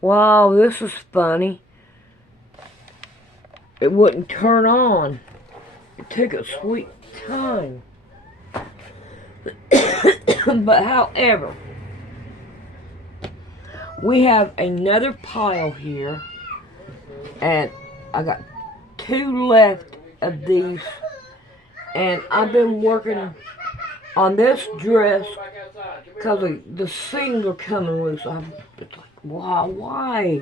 Wow, this is funny. It wouldn't turn on. It took a sweet time. But however, we have another pile here, and I got 2 left of these, and I've been working on this dress because the seams are coming loose. It's like, wow, why?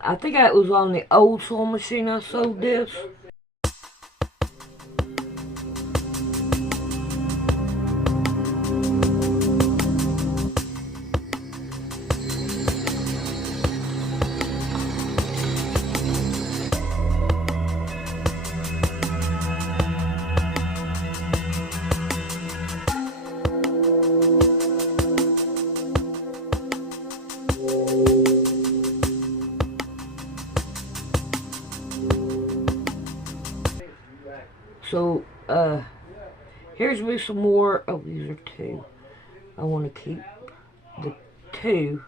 I think it was on the old sewing machine I sewed this. So, here's me some more. Oh, these are 2. I want to keep the 2.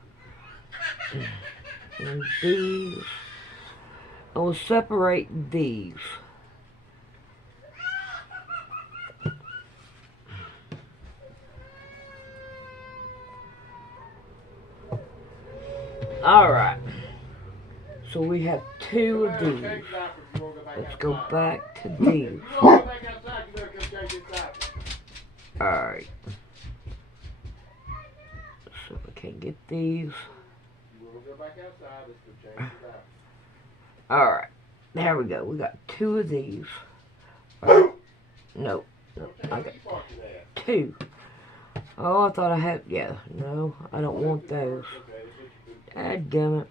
And these. I will separate these. Alright. So we have 2 of these. Let's go back to these. Alright. So I can't get these. Alright. There we go. We got 2 of these. No. I got 2. Oh, I thought I had... Yeah. No, I don't want those. Dadgummit.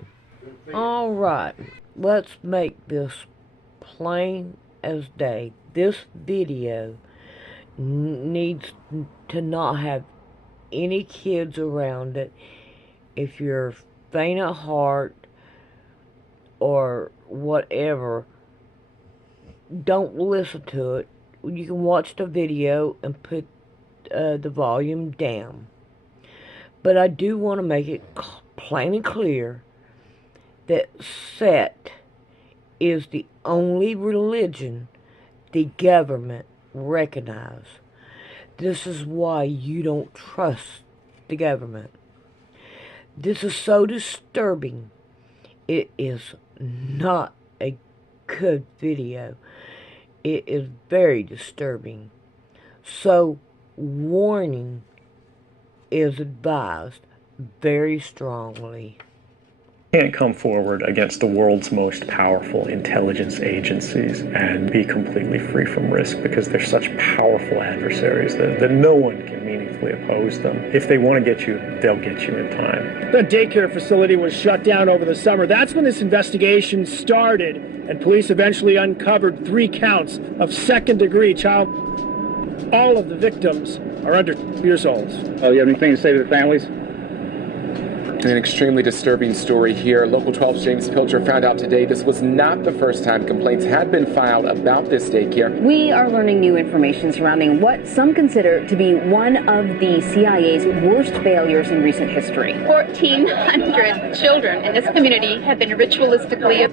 Alright. Let's make this plain as day. This video needs to not have any kids around it. If you're faint at heart or whatever, don't listen to it. You can watch the video and put the volume down. But I do want to make it plain and clear that Set is the only religion the government recognizes. This is why you don't trust the government. This is so disturbing. It is not a good video. It is very disturbing. So, warning is advised very strongly. Can't come forward against the world's most powerful intelligence agencies and be completely free from risk, because they're such powerful adversaries that no one can meaningfully oppose them. If they want to get you, they'll get you in time. The daycare facility was shut down over the summer. That's when this investigation started, and police eventually uncovered 3 counts of second-degree child. All of the victims are under 2 years old. Oh, you have anything to say to the families? An extremely disturbing story here. Local 12's James Pilcher found out today this was not the first time complaints had been filed about this daycare. We are learning new information surrounding what some consider to be one of the CIA's worst failures in recent history. 1,400 children in this community have been ritualistically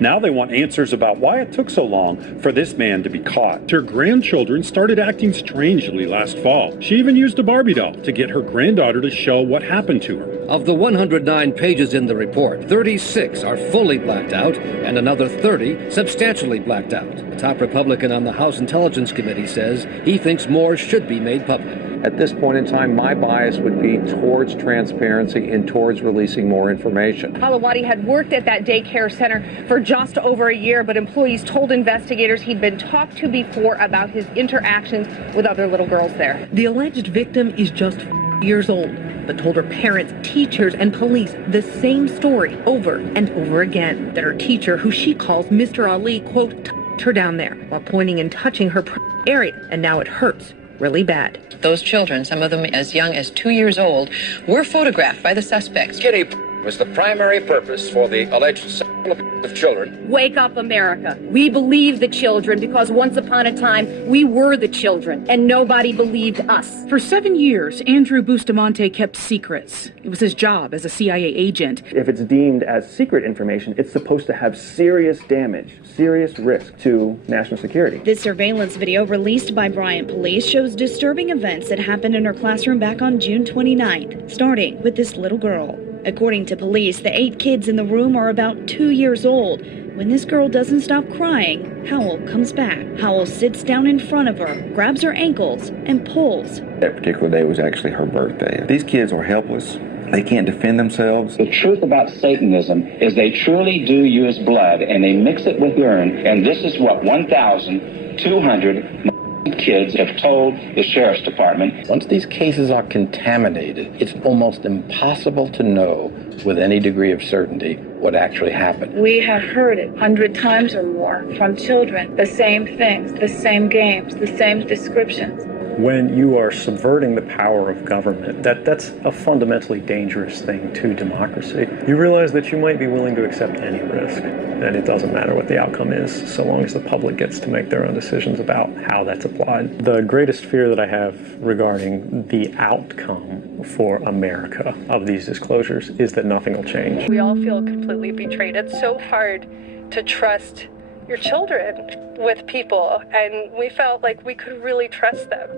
Now they want answers about why it took so long for this man to be caught. Her grandchildren started acting strangely last fall. She even used a Barbie doll to get her granddaughter to show what happened to her. Of the 109 pages in the report, 36 are fully blacked out and another 30 substantially blacked out. The top Republican on the House Intelligence Committee says he thinks more should be made public. At this point in time, my bias would be towards transparency and towards releasing more information. Alawati had worked at that daycare center for just over a year, but employees told investigators he'd been talked to before about his interactions with other little girls there. The alleged victim is just years old, but told her parents, teachers, and police the same story over and over again, that her teacher, who she calls Mr. Ali, quote, touched her down there while pointing and touching her area, and now it hurts really bad. Those children, some of them as young as 2 years old, were photographed by the suspects. Get a was the primary purpose for the alleged sexual abuse of children. Wake up, America. We believe the children because once upon a time, we were the children, and nobody believed us. For 7 years, Andrew Bustamante kept secrets. It was his job as a CIA agent. If it's deemed as secret information, it's supposed to have serious damage, serious risk to national security. This surveillance video released by Bryant Police shows disturbing events that happened in her classroom back on June 29th, starting with this little girl. According to police, the 8 kids in the room are about 2 years old. When this girl doesn't stop crying, Howell comes back. Howell sits down in front of her, grabs her ankles, and pulls. That particular day was actually her birthday. These kids are helpless. They can't defend themselves. The truth about Satanism is they truly do use blood, and they mix it with urine, and this is what 1,200 kids have told the sheriff's department. Once these cases are contaminated, it's almost impossible to know with any degree of certainty what actually happened. We have heard it 100 times or more from children, the same things, the same games, the same descriptions. When you are subverting the power of government, that's a fundamentally dangerous thing to democracy. You realize that you might be willing to accept any risk, and it doesn't matter what the outcome is, so long as the public gets to make their own decisions about how that's applied. The greatest fear that I have regarding the outcome for America of these disclosures is that nothing will change. We all feel completely betrayed. It's so hard to trust your children with people, and we felt like we could really trust them.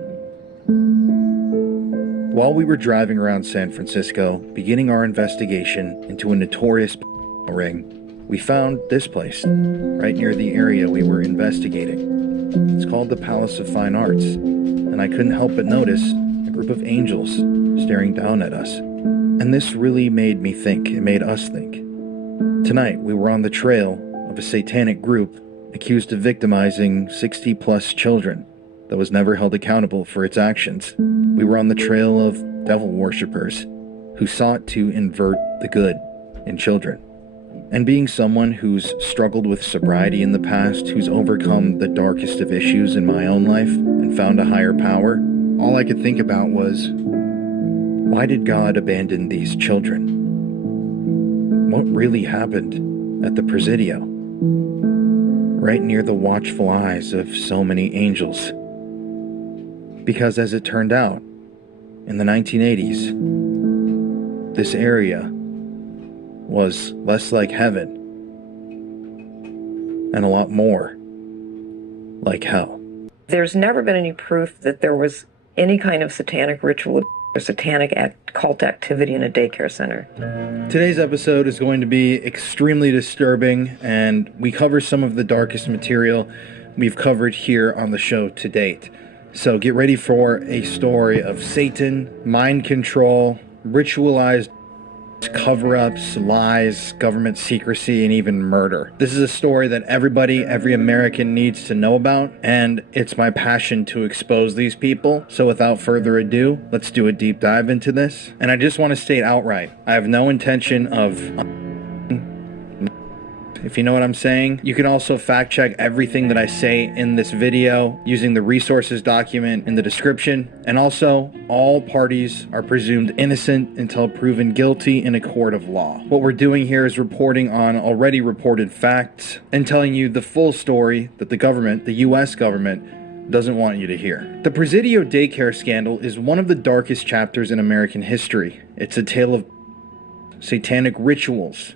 While we were driving around San Francisco, beginning our investigation into a notorious ring, we found this place, right near the area we were investigating. It's called the Palace of Fine Arts, and I couldn't help but notice a group of angels staring down at us. And this really made me think, it made us think. Tonight, we were on the trail of a satanic group accused of victimizing 60-plus children that was never held accountable for its actions. We were on the trail of devil worshippers who sought to invert the good in children. And being someone who's struggled with sobriety in the past, who's overcome the darkest of issues in my own life and found a higher power, all I could think about was, why did God abandon these children? What really happened at the Presidio? Right near the watchful eyes of so many angels. Because as it turned out, in the 1980s, this area was less like heaven and a lot more like hell. There's never been any proof that there was any kind of satanic ritual or satanic cult activity in a daycare center. Today's episode is going to be extremely disturbing, and we cover some of the darkest material we've covered here on the show to date. So get ready for a story of Satan, mind control, ritualized cover-ups, lies, government secrecy, and even murder. This is a story that every American needs to know about, and it's my passion to expose these people. So without further ado, let's do a deep dive into this. And I just want to state outright, I have no intention of if you know what I'm saying. You can also fact check everything that I say in this video using the resources document in the description. And also, all parties are presumed innocent until proven guilty in a court of law. What we're doing here is reporting on already reported facts and telling you the full story that the government, the US government, doesn't want you to hear. The Presidio daycare scandal is one of the darkest chapters in American history. It's a tale of satanic rituals,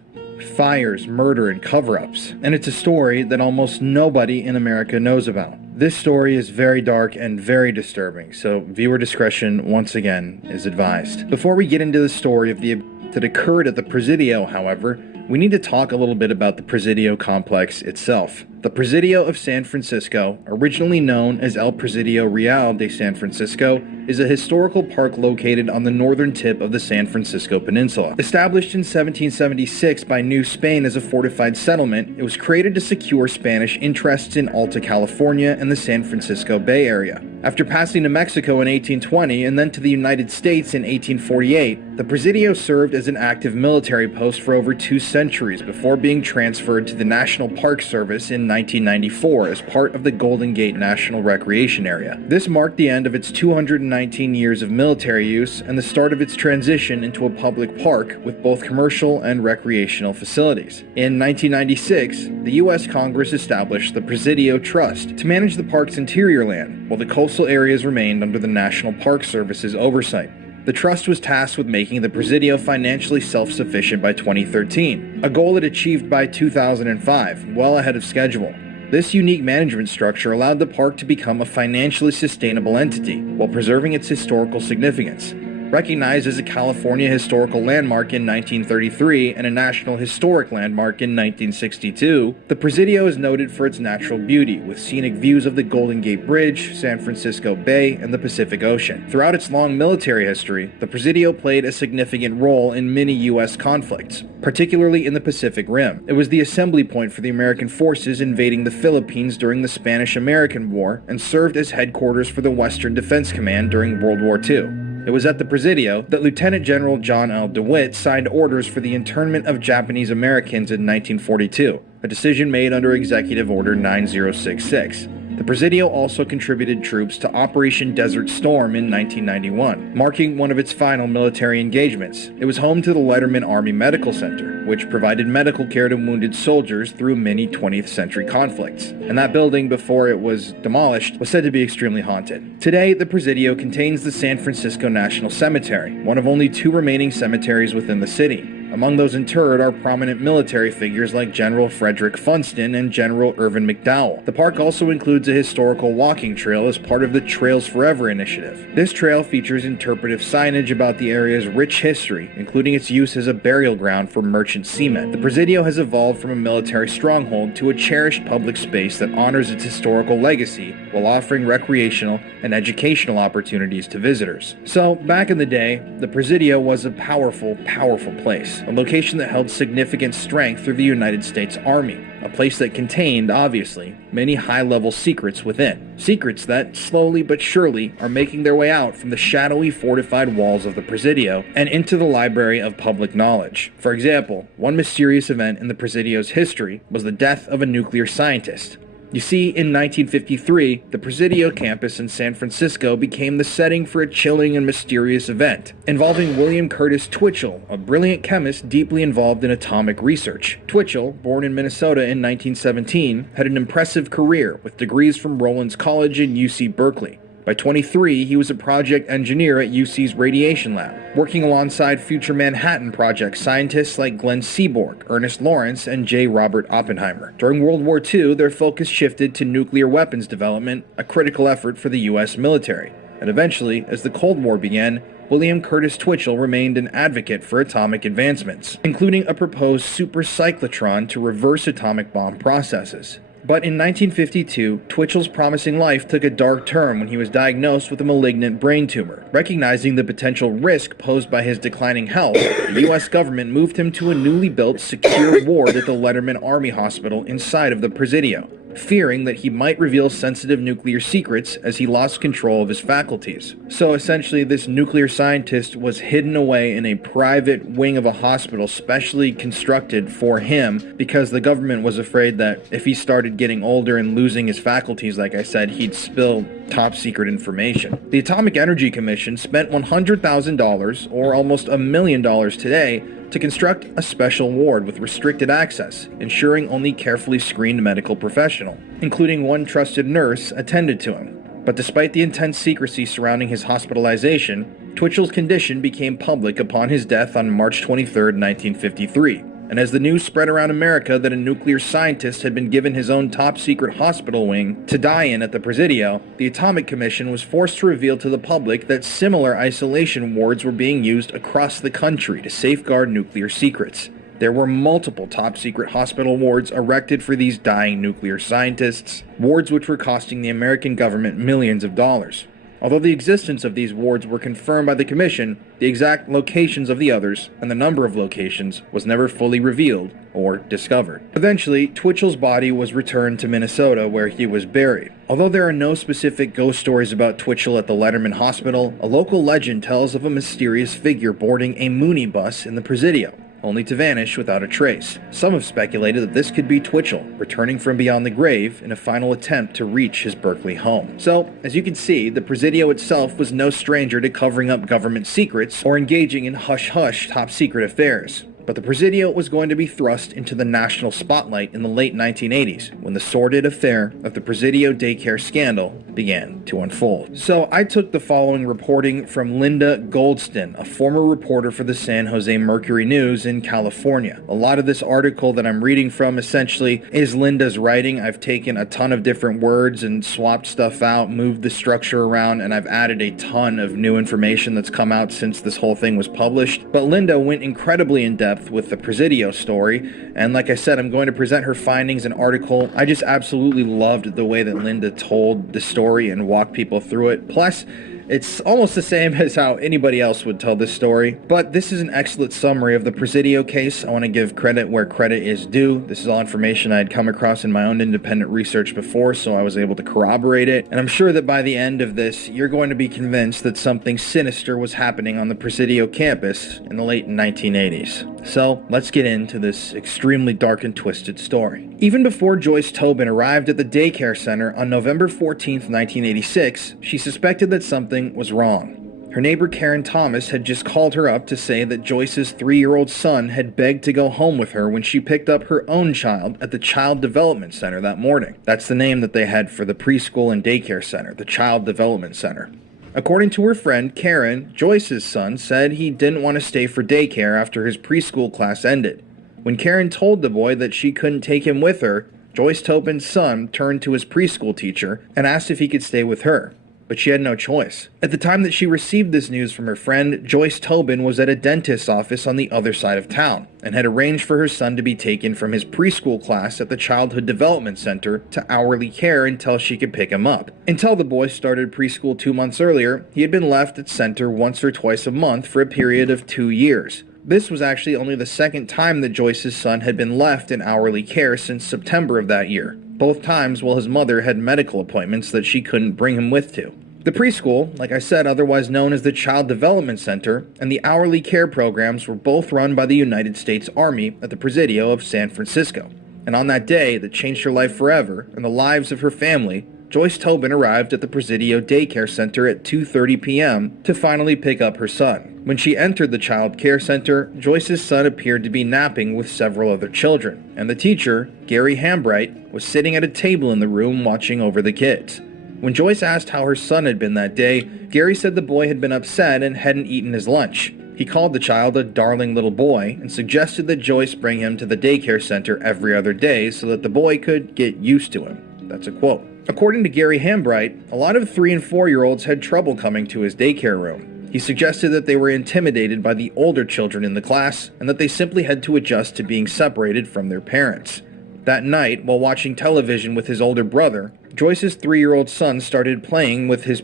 fires, murder, and cover-ups. And it's a story that almost nobody in America knows about. This story is very dark and very disturbing, so viewer discretion, once again, is advised. Before we get into the story of the that occurred at the Presidio, however, we need to talk a little bit about the Presidio complex itself. The Presidio of San Francisco, originally known as El Presidio Real de San Francisco, is a historical park located on the northern tip of the San Francisco Peninsula. Established in 1776 by New Spain as a fortified settlement, it was created to secure Spanish interests in Alta California and the San Francisco Bay Area. After passing to Mexico in 1820 and then to the United States in 1848, the Presidio served as an active military post for over 2 centuries before being transferred to the National Park Service in in 1994 as part of the Golden Gate National Recreation Area. This marked the end of its 219 years of military use and the start of its transition into a public park with both commercial and recreational facilities. In 1996, the U.S. Congress established the Presidio Trust to manage the park's interior land, while the coastal areas remained under the National Park Service's oversight. The trust was tasked with making the Presidio financially self-sufficient by 2013, a goal it achieved by 2005, well ahead of schedule. This unique management structure allowed the park to become a financially sustainable entity while preserving its historical significance. Recognized as a California Historical Landmark in 1933 and a National Historic Landmark in 1962, the Presidio is noted for its natural beauty, with scenic views of the Golden Gate Bridge, San Francisco Bay, and the Pacific Ocean. Throughout its long military history, the Presidio played a significant role in many U.S. conflicts, particularly in the Pacific Rim. It was the assembly point for the American forces invading the Philippines during the Spanish-American War and served as headquarters for the Western Defense Command during World War II. It was at the Presidio that Lieutenant General John L. DeWitt signed orders for the internment of Japanese Americans in 1942, a decision made under Executive Order 9066. The Presidio also contributed troops to Operation Desert Storm in 1991, marking one of its final military engagements. It was home to the Letterman Army Medical Center, which provided medical care to wounded soldiers through many 20th century conflicts. And that building, before it was demolished, was said to be extremely haunted. Today, the Presidio contains the San Francisco National Cemetery, one of only 2 remaining cemeteries within the city. Among those interred are prominent military figures like General Frederick Funston and General Irvin McDowell. The park also includes a historical walking trail as part of the Trails Forever initiative. This trail features interpretive signage about the area's rich history, including its use as a burial ground for merchant seamen. The Presidio has evolved from a military stronghold to a cherished public space that honors its historical legacy while offering recreational and educational opportunities to visitors. So, back in the day, the Presidio was a powerful, powerful place. A location that held significant strength through the United States Army, a place that contained, obviously, many high-level secrets within. Secrets that, slowly but surely, are making their way out from the shadowy fortified walls of the Presidio and into the library of public knowledge. For example, one mysterious event in the Presidio's history was the death of a nuclear scientist. You see, in 1953, the Presidio campus in San Francisco became the setting for a chilling and mysterious event involving William Curtis Twitchell, a brilliant chemist deeply involved in atomic research. Twitchell, born in Minnesota in 1917, had an impressive career with degrees from Rollins College and UC Berkeley. By 23, he was a project engineer at UC's Radiation Lab, working alongside future Manhattan Project scientists like Glenn Seaborg, Ernest Lawrence, and J. Robert Oppenheimer. During World War II, their focus shifted to nuclear weapons development, a critical effort for the U.S. military. And eventually, as the Cold War began, William Curtis Twitchell remained an advocate for atomic advancements, including a proposed supercyclotron to reverse atomic bomb processes. But in 1952, Twitchell's promising life took a dark turn when he was diagnosed with a malignant brain tumor. Recognizing the potential risk posed by his declining health, the U.S. government moved him to a newly built secure ward at the Letterman Army Hospital inside of the Presidio, fearing that he might reveal sensitive nuclear secrets as he lost control of his faculties. So essentially, this nuclear scientist was hidden away in a private wing of a hospital specially constructed for him because the government was afraid that if he started getting older and losing his faculties, like I said, he'd spill top secret information. The Atomic Energy Commission spent $100,000, or almost $1 million today, to construct a special ward with restricted access, ensuring only carefully screened medical professional, including one trusted nurse, attended to him. But despite the intense secrecy surrounding his hospitalization, Twitchell's condition became public upon his death on March 23, 1953. And as the news spread around America that a nuclear scientist had been given his own top-secret hospital wing to die in at the Presidio, the Atomic Commission was forced to reveal to the public that similar isolation wards were being used across the country to safeguard nuclear secrets. There were multiple top-secret hospital wards erected for these dying nuclear scientists, wards which were costing the American government millions of dollars. Although the existence of these wards were confirmed by the Commission, the exact locations of the others and the number of locations was never fully revealed or discovered. Eventually, Twitchell's body was returned to Minnesota, where he was buried. Although there are no specific ghost stories about Twitchell at the Letterman Hospital, a local legend tells of a mysterious figure boarding a Mooney bus in the Presidio. only to vanish without a trace. Some have speculated that this could be Twitchell, returning from beyond the grave in a final attempt to reach his Berkeley home. So, as you can see, the Presidio itself was no stranger to covering up government secrets or engaging in hush-hush top-secret affairs. But the Presidio was going to be thrust into the national spotlight in the late 1980s, when the sordid affair of the Presidio daycare scandal began to unfold. So I took the following reporting from Linda Goldston, a former reporter for the San Jose Mercury News in California. A lot of this article that I'm reading from essentially is Linda's writing. I've taken a ton of different words and swapped stuff out, moved the structure around, and I've added a ton of new information that's come out since this whole thing was published. But Linda went incredibly in depth with the Presidio story, and like I said, I'm going to present her findings and article. I just absolutely loved the way that Linda told the story and walked people through it. Plus, it's almost the same as how anybody else would tell this story, but this is an excellent summary of the Presidio case. I want to give credit where credit is due. This is all information I had come across in my own independent research before, so I was able to corroborate it. And I'm sure that by the end of this, you're going to be convinced that something sinister was happening on the Presidio campus in the late 1980s. So let's get into this extremely dark and twisted story. Even before Joyce Tobin arrived at the daycare center on November 14th, 1986, she suspected that something was wrong. Her neighbor Karen Thomas had just called her up to say that Joyce's 3-year-old son had begged to go home with her when she picked up her own child at the Child Development Center that morning. That's the name that they had for the preschool and daycare center, the Child Development Center. According to her friend Karen, Joyce's son said he didn't want to stay for daycare after his preschool class ended. When Karen told the boy that she couldn't take him with her, Joyce Tobin's son turned to his preschool teacher and asked if he could stay with her. But she had no choice. At the time that she received this news from her friend, Joyce Tobin was at a dentist's office on the other side of town and had arranged for her son to be taken from his preschool class at the Childhood Development Center to hourly care until she could pick him up. Until the boy started preschool 2 months earlier, he had been left at center once or twice a month for a period of 2 years. This was actually only the second time that Joyce's son had been left in hourly care since September of that year. Both times while his mother had medical appointments that she couldn't bring him with to. The preschool, like I said, otherwise known as the Child Development Center, and the hourly care programs were both run by the United States Army at the Presidio of San Francisco. And on that day that changed her life forever and the lives of her family, Joyce Tobin arrived at the Presidio Daycare Center at 2:30 p.m. to finally pick up her son. When she entered the child care center, Joyce's son appeared to be napping with several other children, and the teacher, Gary Hambright, was sitting at a table in the room watching over the kids. When Joyce asked how her son had been that day, Gary said the boy had been upset and hadn't eaten his lunch. He called the child a darling little boy and suggested that Joyce bring him to the daycare center every other day so that the boy could get used to him. That's a quote. According to Gary Hambright, a lot of 3- and 4-year-olds had trouble coming to his daycare room. He suggested that they were intimidated by the older children in the class and that they simply had to adjust to being separated from their parents. That night, while watching television with his older brother, Joyce's 3-year-old son started playing with his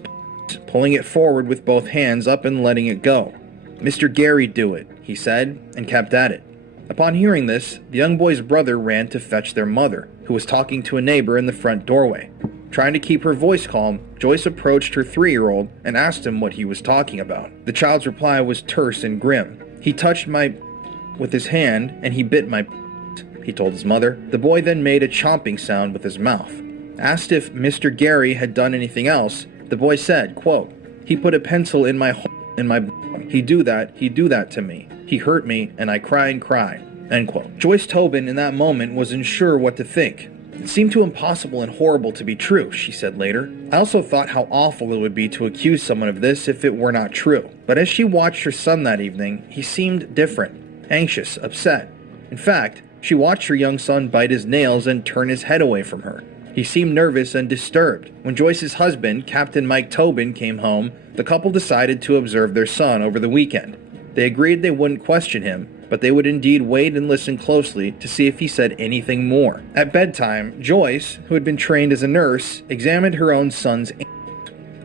pulling it forward with both hands up and letting it go. "Mr. Gary, do it," he said, and kept at it. Upon hearing this, the young boy's brother ran to fetch their mother, who was talking to a neighbor in the front doorway. Trying to keep her voice calm, Joyce approached her 3-year-old and asked him what he was talking about. The child's reply was terse and grim. "He touched my with his hand, and he bit my he told his mother. The boy then made a chomping sound with his mouth. Asked if Mr. Gary had done anything else, the boy said, quote, "He put a pencil in my he do that to me. He hurt me, and I cry and cry," end quote. Joyce Tobin in that moment was unsure what to think. "It seemed too impossible and horrible to be true," she said later. "I also thought how awful it would be to accuse someone of this if it were not true." But as she watched her son that evening, he seemed different, anxious, upset. In fact, she watched her young son bite his nails and turn his head away from her. He seemed nervous and disturbed. When Joyce's husband, Captain Mike Tobin, came home, the couple decided to observe their son over the weekend. They agreed they wouldn't question him, but they would indeed wait and listen closely to see if he said anything more. At bedtime, Joyce, who had been trained as a nurse, examined her own son's anus.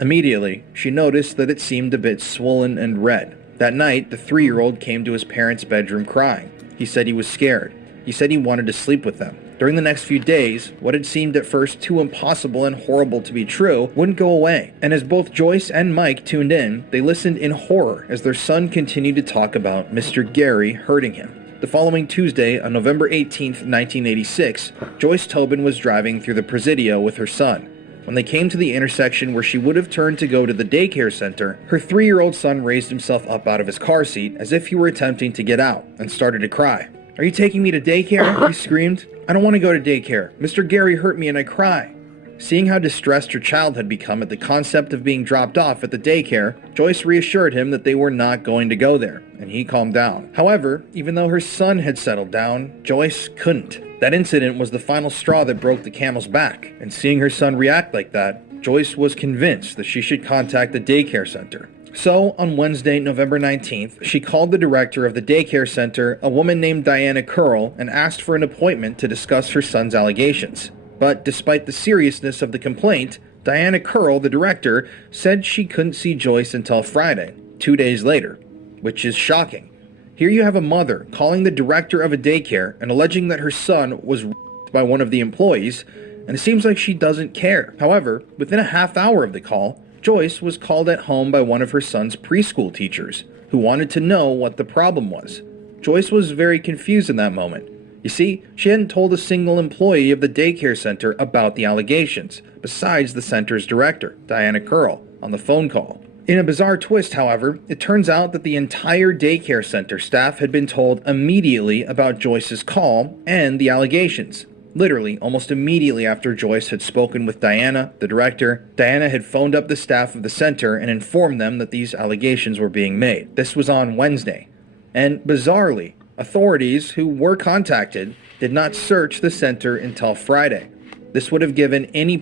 Immediately, she noticed that it seemed a bit swollen and red. That night, the 3-year-old came to his parents' bedroom crying. He said he was scared. He said he wanted to sleep with them. During the next few days, what had seemed at first too impossible and horrible to be true wouldn't go away. And as both Joyce and Mike tuned in, they listened in horror as their son continued to talk about Mr. Gary hurting him. The following Tuesday, on November 18, 1986, Joyce Tobin was driving through the Presidio with her son. When they came to the intersection where she would have turned to go to the daycare center, her 3-year-old son raised himself up out of his car seat as if he were attempting to get out and started to cry. "Are you taking me to daycare?" he screamed. "I don't want to go to daycare. Mr. Gary hurt me and I cry." Seeing how distressed her child had become at the concept of being dropped off at the daycare, Joyce reassured him that they were not going to go there, and he calmed down. However, even though her son had settled down, Joyce couldn't. That incident was the final straw that broke the camel's back, and seeing her son react like that, Joyce was convinced that she should contact the daycare center. So, on Wednesday, November 19th, she called the director of the daycare center, a woman named Diana Curl, and asked for an appointment to discuss her son's allegations. But despite the seriousness of the complaint, Diana Curl, the director, said she couldn't see Joyce until Friday, 2 days later, which is shocking. Here you have a mother calling the director of a daycare and alleging that her son was raped by one of the employees, and it seems like she doesn't care. However, within a half hour of the call, Joyce was called at home by one of her son's preschool teachers, who wanted to know what the problem was. Joyce was very confused in that moment. You see, she hadn't told a single employee of the daycare center about the allegations, besides the center's director, Diana Curl, on the phone call. In a bizarre twist, however, it turns out that the entire daycare center staff had been told immediately about Joyce's call and the allegations. Literally, almost immediately after Joyce had spoken with Diana, the director, Diana had phoned up the staff of the center and informed them that these allegations were being made. This was on Wednesday. And bizarrely, authorities who were contacted did not search the center until Friday. This would have given any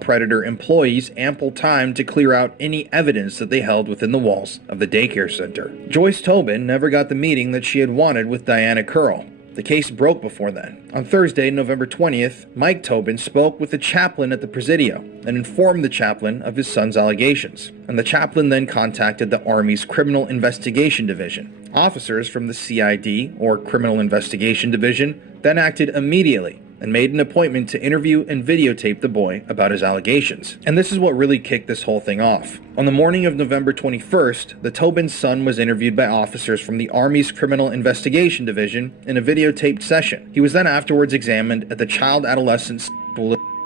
predator employees ample time to clear out any evidence that they held within the walls of the daycare center. Joyce Tobin never got the meeting that she had wanted with Diana Curl. The case broke before then. On Thursday, November 20th, Mike Tobin spoke with the chaplain at the Presidio and informed the chaplain of his son's allegations. And the chaplain then contacted the Army's Criminal Investigation Division. Officers from the CID, or Criminal Investigation Division, then acted immediately and made an appointment to interview and videotape the boy about his allegations. And this is what really kicked this whole thing off. On the morning of November 21st, the Tobin son was interviewed by officers from the Army's Criminal Investigation Division in a videotaped session. He was then afterwards examined at the Child Adolescent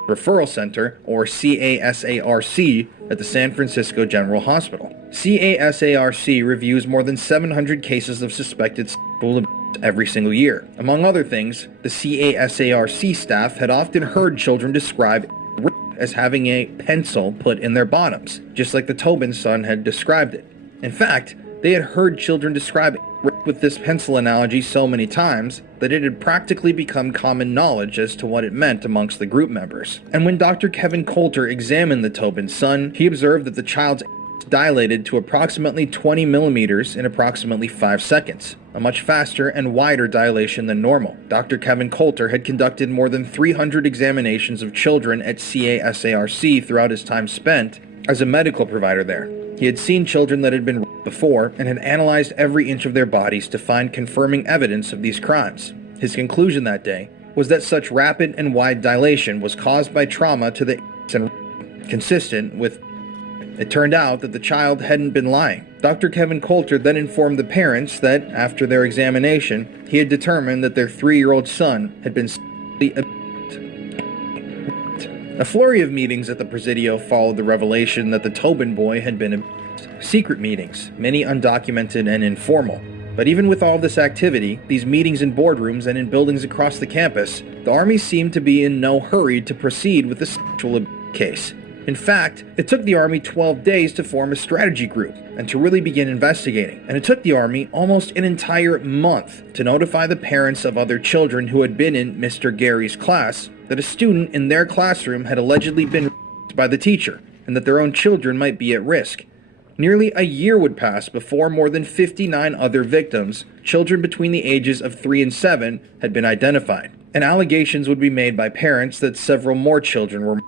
Referral Center, or CASARC, at the San Francisco General Hospital. CASARC reviews more than 700 cases of suspected sexual abuse every single year. Among other things, the CASARC staff had often heard children describe rape as having a pencil put in their bottoms, just like the Tobin son had described it. In fact, they had heard children describe rape with this pencil analogy so many times that it had practically become common knowledge as to what it meant amongst the group members. And when Dr. Kevin Coulter examined the Tobin son, he observed that the child's dilated to approximately 20 millimeters in approximately 5 seconds, a much faster and wider dilation than normal. Dr. Kevin Coulter had conducted more than 300 examinations of children at CASARC throughout his time spent as a medical provider there. He had seen children that had been raped before and had analyzed every inch of their bodies to find confirming evidence of these crimes. His conclusion that day was that such rapid and wide dilation was caused by trauma to the and consistent with. It turned out that the child hadn't been lying. Dr. Kevin Coulter then informed the parents that, after their examination, he had determined that their 3-year-old son had been sexually abused. A flurry of meetings at the Presidio followed the revelation that the Tobin boy had been abused. Secret meetings, many undocumented and informal. But even with all this activity, these meetings in boardrooms and in buildings across the campus, the Army seemed to be in no hurry to proceed with the sexual abuse case. In fact, it took the Army 12 days to form a strategy group and to really begin investigating. And it took the Army almost an entire month to notify the parents of other children who had been in Mr. Gary's class that a student in their classroom had allegedly been raped by the teacher and that their own children might be at risk. Nearly a year would pass before more than 59 other victims, children between the ages of 3 and 7, had been identified. And allegations would be made by parents that several more children were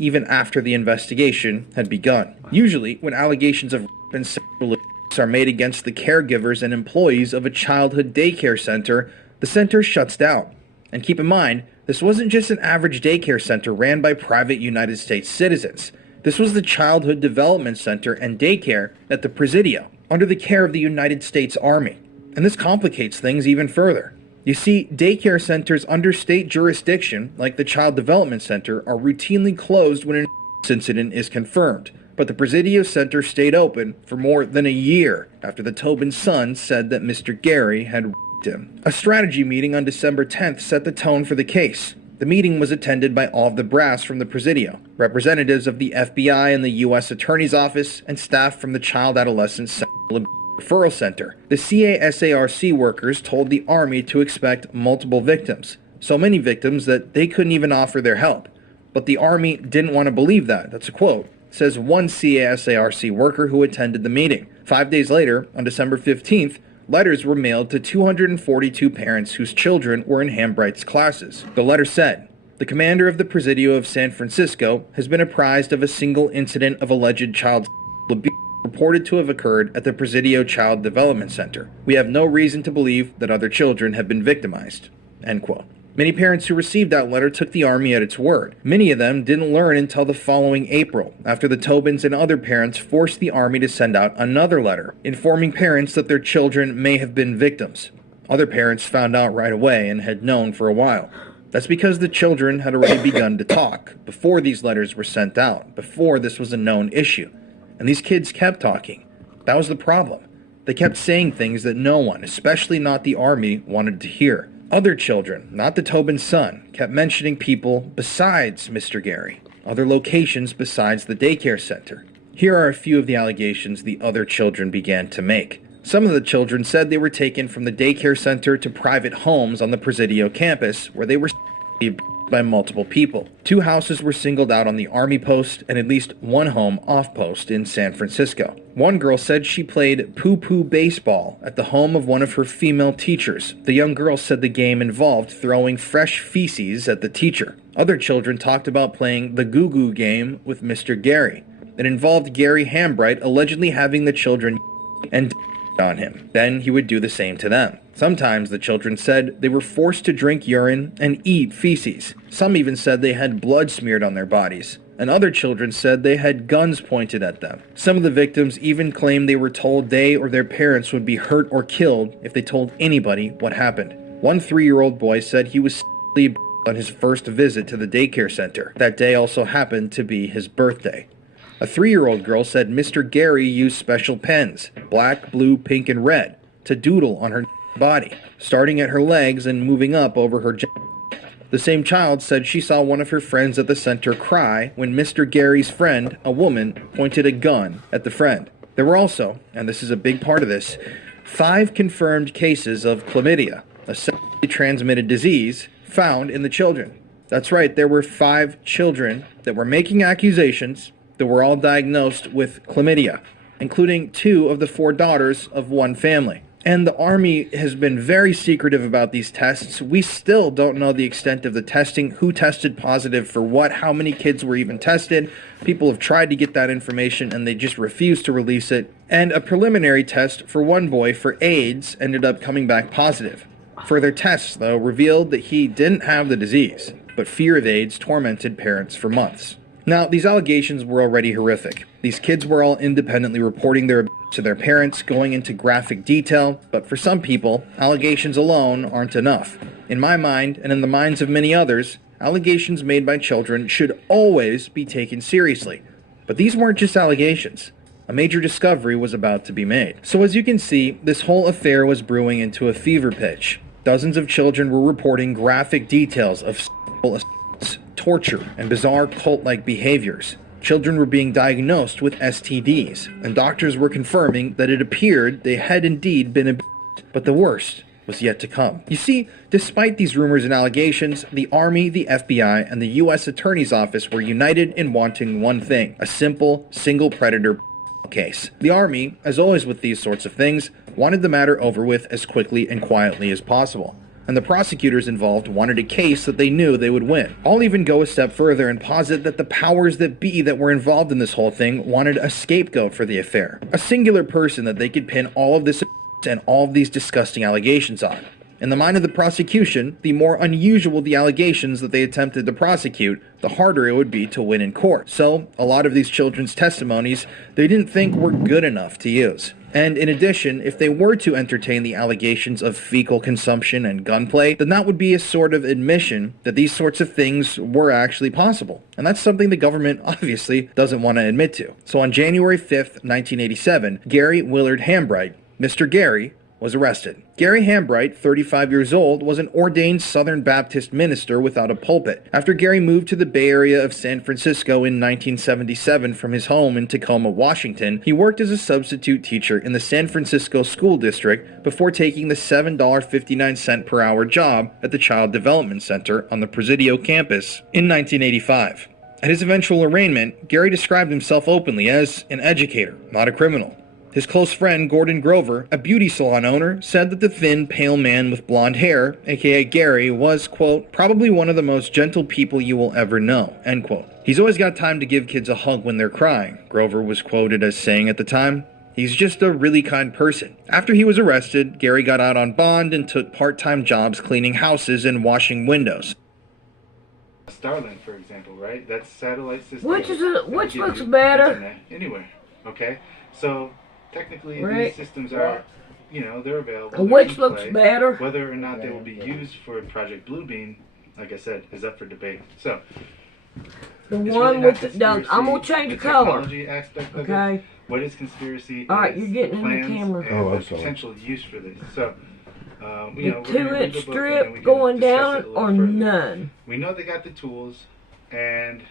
even after the investigation had begun. Usually, when allegations of rape and sexual abuse are made against the caregivers and employees of a childhood daycare center, the center shuts down. And keep in mind, this wasn't just an average daycare center ran by private United States citizens. This was the Childhood Development Center and Daycare at the Presidio, under the care of the United States Army. And this complicates things even further. You see, daycare centers under state jurisdiction, like the Child Development Center, are routinely closed when an incident is confirmed. But the Presidio Center stayed open for more than a year after the Tobin's son said that Mr. Gary had raped him. A strategy meeting on December 10th set the tone for the case. The meeting was attended by all of the brass from the Presidio, representatives of the FBI and the U.S. Attorney's Office, and staff from the Child Adolescent Sexual Referral Center. The CASARC workers told the Army to expect multiple victims, so many victims that they couldn't even offer their help. But the Army didn't want to believe that. That's a quote. Says one CASARC worker who attended the meeting. 5 days later, on December 15th, letters were mailed to 242 parents whose children were in Hambright's classes. The letter said, "The commander of the Presidio of San Francisco has been apprised of a single incident of alleged child abuse reported to have occurred at the Presidio Child Development Center. We have no reason to believe that other children have been victimized." End quote. Many parents who received that letter took the Army at its word. Many of them didn't learn until the following April, after the Tobins and other parents forced the Army to send out another letter, informing parents that their children may have been victims. Other parents found out right away and had known for a while. That's because the children had already begun to talk, before these letters were sent out, before this was a known issue. And these kids kept talking. That was the problem. They kept saying things that no one, especially not the Army, wanted to hear. Other children, not the Tobin's son, kept mentioning people besides Mr. Gary, other locations besides the daycare center. Here are a few of the allegations the other children began to make. Some of the children said they were taken from the daycare center to private homes on the Presidio campus, where they were abused by multiple people. 2 houses were singled out on the Army post and at least 1 home off post in San Francisco. One girl said she played poo-poo baseball at the home of one of her female teachers. The young girl said the game involved throwing fresh feces at the teacher. Other children talked about playing the goo-goo game with Mr. Gary. It involved Gary Hambright allegedly having the children and on him. Then he would do the same to them. Sometimes the children said they were forced to drink urine and eat feces. Some even said they had blood smeared on their bodies. And other children said they had guns pointed at them. Some of the victims even claimed they were told they or their parents would be hurt or killed if they told anybody what happened. One 3-year-old boy said he was on his first visit to the daycare center. That day also happened to be his birthday. A 3-year-old girl said Mr. Gary used special pens, black, blue, pink, and red, to doodle on her body, starting at her legs and moving up over her The same child said she saw one of her friends at the center cry when Mr. Gary's friend, a woman, pointed a gun at the friend. There were also, and this is a big part of this, 5 confirmed cases of chlamydia, a sexually transmitted disease, found in the children. That's right, there were 5 children that were making accusations that were all diagnosed with chlamydia, including 2 of the 4 daughters of one family. And the Army has been very secretive about these tests. We still don't know the extent of the testing, who tested positive for what, how many kids were even tested. People have tried to get that information and they just refuse to release it. And a preliminary test for one boy for AIDS ended up coming back positive. Further tests, though, revealed that he didn't have the disease, but fear of AIDS tormented parents for months. Now, these allegations were already horrific. These kids were all independently reporting their abuse to their parents, going into graphic detail, but for some people, allegations alone aren't enough. In my mind, and in the minds of many others, allegations made by children should always be taken seriously. But these weren't just allegations. A major discovery was about to be made. So as you can see, this whole affair was brewing into a fever pitch. Dozens of children were reporting graphic details of sexual assaults, torture, and bizarre cult-like behaviors. Children were being diagnosed with STDs, and doctors were confirming that it appeared they had indeed been abused. But the worst was yet to come. You see, despite these rumors and allegations, the Army, the FBI, and the U.S. Attorney's Office were united in wanting one thing: a simple, single predator case. The Army, as always with these sorts of things, wanted the matter over with as quickly and quietly as possible. And the prosecutors involved wanted a case that they knew they would win. I'll even go a step further and posit that the powers that be that were involved in this whole thing wanted a scapegoat for the affair. A singular person that they could pin all of this and all of these disgusting allegations on. In the mind of the prosecution, the more unusual the allegations that they attempted to prosecute, the harder it would be to win in court. So, a lot of these children's testimonies they didn't think were good enough to use. And in addition, if they were to entertain the allegations of fecal consumption and gunplay, then that would be a sort of admission that these sorts of things were actually possible. And that's something the government obviously doesn't want to admit to. So on January 5th, 1987, Gary Willard Hambright, Mr. Gary, was arrested. Gary Hambright, 35 years old, was an ordained Southern Baptist minister without a pulpit. After Gary moved to the Bay Area of San Francisco in 1977 from his home in Tacoma, Washington, he worked as a substitute teacher in the San Francisco School District before taking the $7.59 per hour job at the Child Development Center on the Presidio campus in 1985. At his eventual arraignment, Gary described himself openly as an educator, not a criminal. His close friend, Gordon Grover, a beauty salon owner, said that the thin, pale man with blonde hair, aka Gary, was, quote, probably one of the most gentle people you will ever know, end quote. He's always got time to give kids a hug when they're crying, Grover was quoted as saying at the time. He's just a really kind person. After he was arrested, Gary got out on bond and took part-time jobs cleaning houses and washing windows. Starlink, for example, right? That's satellite system. Which looks better? Anywhere, okay? So technically, right. These systems are, they're available. Which looks better? Whether or not they will be used for Project Bluebeam, like I said, is up for debate. So the one with I'm gonna change the color. Technology aspect of okay. It, what is conspiracy? All right, you're getting in the camera. And I'm sorry. Potential use for this. So. The 2-inch strip going down or none? We know they got the tools, and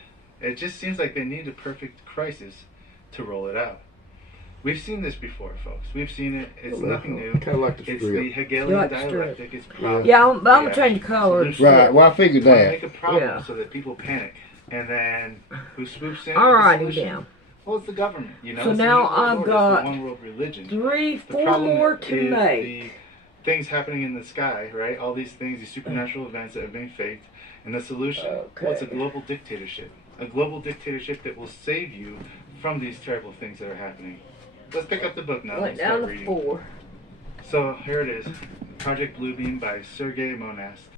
it just seems like they need a perfect crisis to roll it out. We've seen this before, folks. We've seen it. It's nothing new. Kind of like the It's the Hegelian dialectic. It's problem. Yeah, I'm gonna change colors. Right. Well, I figured that. Make a problem so that people panic, and then who swoops in? All righty, down. Well, it's the government. So now I've got one world religion. 4 more to make. Things happening in the sky, right? All these things, these supernatural events that have been faked, and the solution, well, it's a global dictatorship. A global dictatorship that will save you from these terrible things that are happening. Let's pick up the book now. Went down to 4. So here it is, Project Bluebeam by Sergei Monast.